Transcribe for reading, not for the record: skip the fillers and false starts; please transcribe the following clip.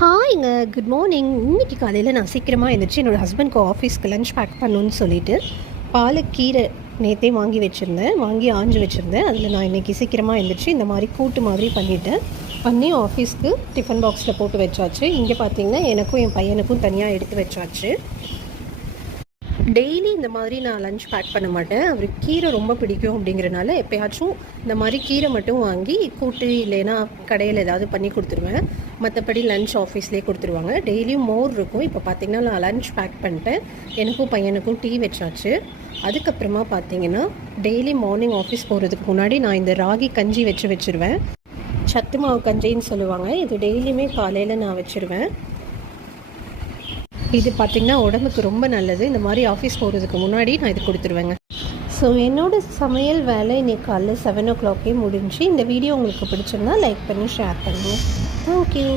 ஹாய்ங்க, good morning. இன்றைக்கி காலையில் நான் சீக்கிரமாக எழுந்திரிச்சு என்னோடய ஹஸ்பண்ட்க்கு ஆஃபீஸ்க்கு லஞ்ச் பேக் பண்ணணுன்னு சொல்லிவிட்டு பாலக்கீரை நேற்றே வாங்கி ஆஞ்சு வச்சுருந்தேன். அதில் நான் இன்றைக்கி சீக்கிரமாக எழுந்திரிச்சு இந்த மாதிரி கூட்டு மாதிரி பண்ணி ஆஃபீஸ்க்கு டிஃபன் பாக்ஸில் போட்டு வச்சாச்சு. இங்கே பார்த்திங்கன்னா எனக்கும் என் பையனுக்கும் தனியாக எடுத்து வச்சாச்சு. டெய்லி இந்த மாதிரி நான் லஞ்ச் பேக் பண்ண மாட்டேன். அவருக்கு கீரை ரொம்ப பிடிக்கும் அப்படிங்கிறனால எப்போயாச்சும் இந்த மாதிரி கீரை மட்டும் வாங்கி கூட்டு இல்லைன்னா கடையில் ஏதாவது பண்ணி கொடுத்துருவேன். மற்றபடி லஞ்ச் ஆஃபீஸ்லேயே கொடுத்துருவாங்க. டெய்லியும் மோர் இருக்கும். இப்போ பார்த்திங்கன்னா நான் லஞ்ச் பேக் பண்ணிட்டேன். எனக்கும் பையனுக்கும் டீ வச்சாச்சு. அதுக்கப்புறமா பார்த்திங்கன்னா டெய்லி மார்னிங் ஆஃபீஸ் போகிறதுக்கு முன்னாடி நான் இந்த ராகி கஞ்சி வச்சுருவேன். சத்து மாவு கஞ்சின்னு சொல்லுவாங்க. இது டெய்லியுமே காலையில் நான் வச்சுருவேன். இது பார்த்திங்கன்னா உடம்புக்கு ரொம்ப நல்லது. இந்த மாதிரி ஆஃபீஸ் போகிறதுக்கு முன்னாடி நான் இது கொடுத்துருவேங்க. ஸோ என்னோடய சமையல் வேலை இன்றைக்கி காலைல 7 o'clock முடிஞ்சு. இந்த வீடியோ உங்களுக்கு பிடிச்சிருந்தா லைக் பண்ணி ஷேர் பண்ணுங்கள். தேங்க்யூ.